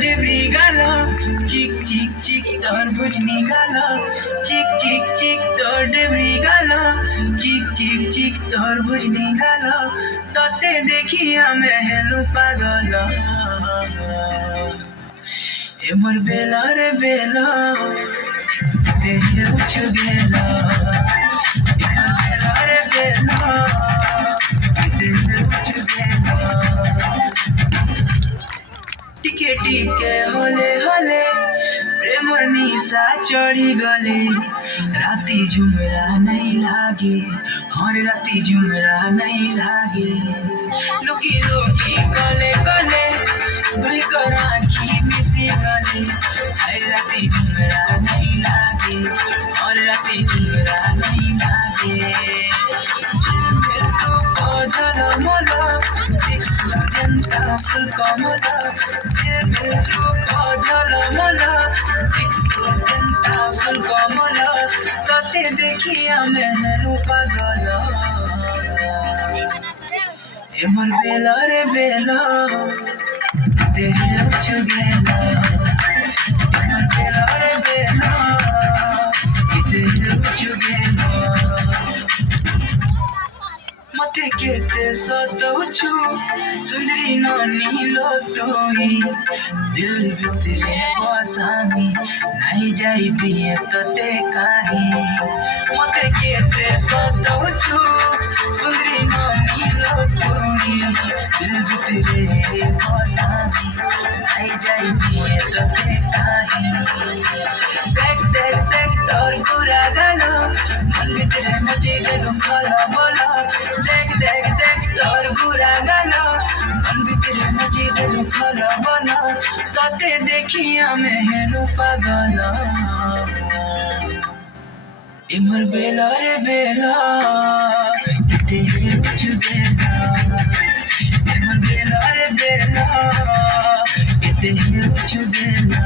ডেবরি গেল চিক চিক চিক তোর বুঝনি গেল চিক চিক চিক তোর ডেবরি গেল চিক চিক চিক তোর বুঝনি গেল তোতে দেখি আমি হেলু পাগল এমর বেলা রে বেলা দেহে উঠে গেলা বেলা রে বেলা দেহে উঠে গেলা টিকে টিকে হলে হলে প্রেমর নিশা চढ़ी गले राती झुमरा नहीं लागे हर राती झुमरा नहीं लागे लुकी लुकी गले गले दुई करा की मिसी गले हर राती झुमरा नहीं लागे हर राती झुमरा नहीं लागे झलमला जनता फुल कमला झलमला जनता फुल कमला तते देखिया मेहरू पागल एमर बेला रे बेला देहे उछु गेला एमर बेला रे बेला देहे उछु गेला मते केते सतौछु सुंदरी नानी लोतोई दिल भितरे बसामी नहीं जाई बिये तते काहे मते केते सतौछु सुंदरी नानी लोतोई दिल भितरे बसामी नहीं जाई बिये तते काहे देख देख देख तोर गुरा गालो मन भितरे मचे गेलो खला बोला देख देख देख तोर बुरा गालो मन भितरे मचे गेलो खला बोला तते देखिया मेहरू पागल एमर बेला रे बेला देहे उछु गेला एमर बेला रे बेला देहे उछु गेला